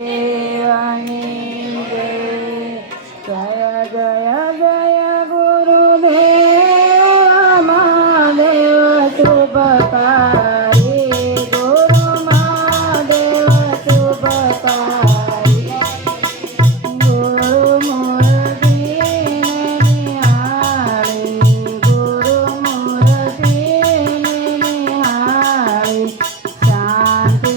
દેવાની જય જય જય ગુરુદેવ મહાદેવ શુભકારી ગુરુ મહાદેવ શુભકારી ગુરુ મૂર્તિને નિહાળી ગુરુ મૂર્તિને નિહાળી શાંતિ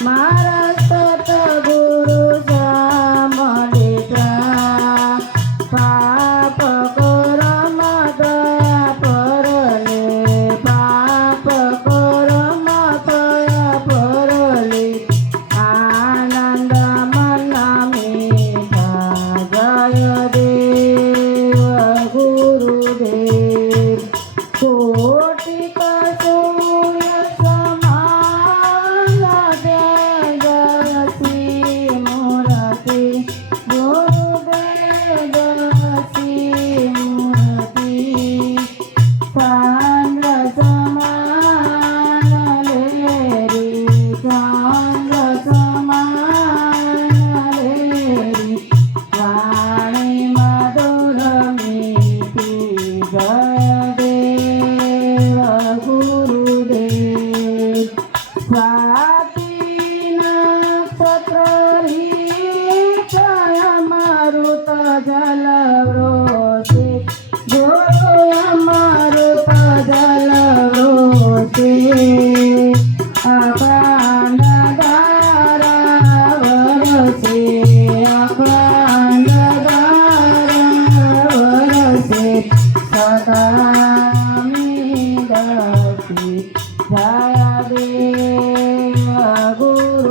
મારા સતગુરુ સામડેટા પાપ કરમ દયા પરલે પાપ કરમ દયા પરલે આનંદ મન મીઠા જય દેવ ગુરુદેવ કોટી કસૂર્ય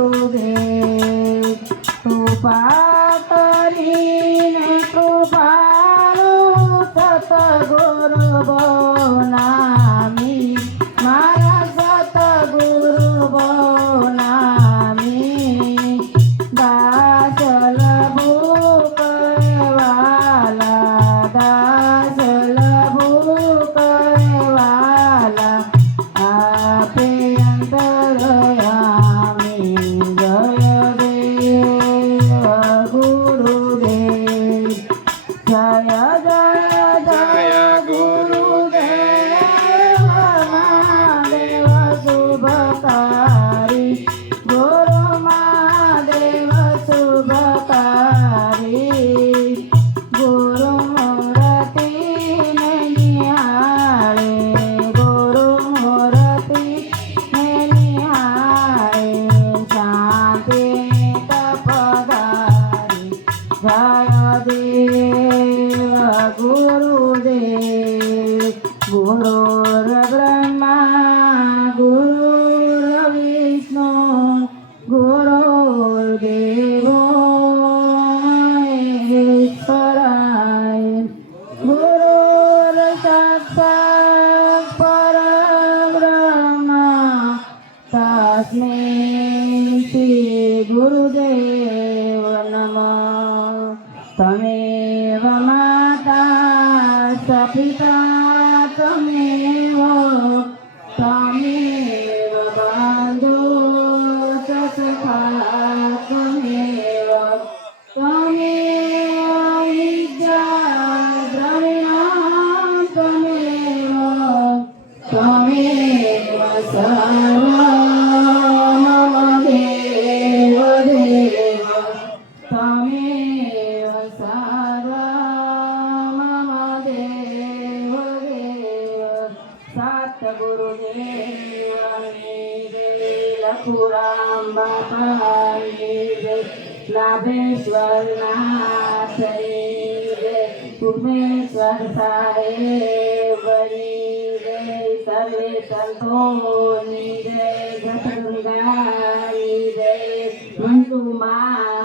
ગુરુદેવ કૃપા કરીને કૃપાળુ સતગુરુ બોનામી મારા સતગુરુ બોનામી દાસ લભુ કહેવાલા દાસ લભુ કહેવાલા આપે અંતરયામી જય દેવ ગુરુદેવ જય જય જય ગુરુદેવ મહાદેવ શુભકારી ગુરુ મહાદેવ શુભકારી ગુરુ મૂર્તિને નિહાળે ગુરુ મૂર્તિને નિહાળે શાંતિ તપદારી જય દેવ ગુરુદેવ ગુરુર બ્રહ્મા ગુરુર વિષ્ણુ ગુરુર્દેવો મહેશ્વરાય ગુરુર સાક્ષાત પરબ્રહ્મ તસ્મૈ શ્રી ગુરુદેવ નમઃ તમેવ માતા સ પિતા તમેવ તમેવ બંધુ સ સખા તમેવ તમેવ વિદ્યા દ્રવિણં તમેવ તમેવ સર્વં મમ દેવ દેવ તમેવ સર્વં મમ દેવ દેવ સતગુરુદેવની જય લખુરામ બાપાની જય લાભેશ્વર નાથની જય ઉમેશ્વર સાહેબની જય સર્વે સંતોની જય જગદંબાની જય મંજુમા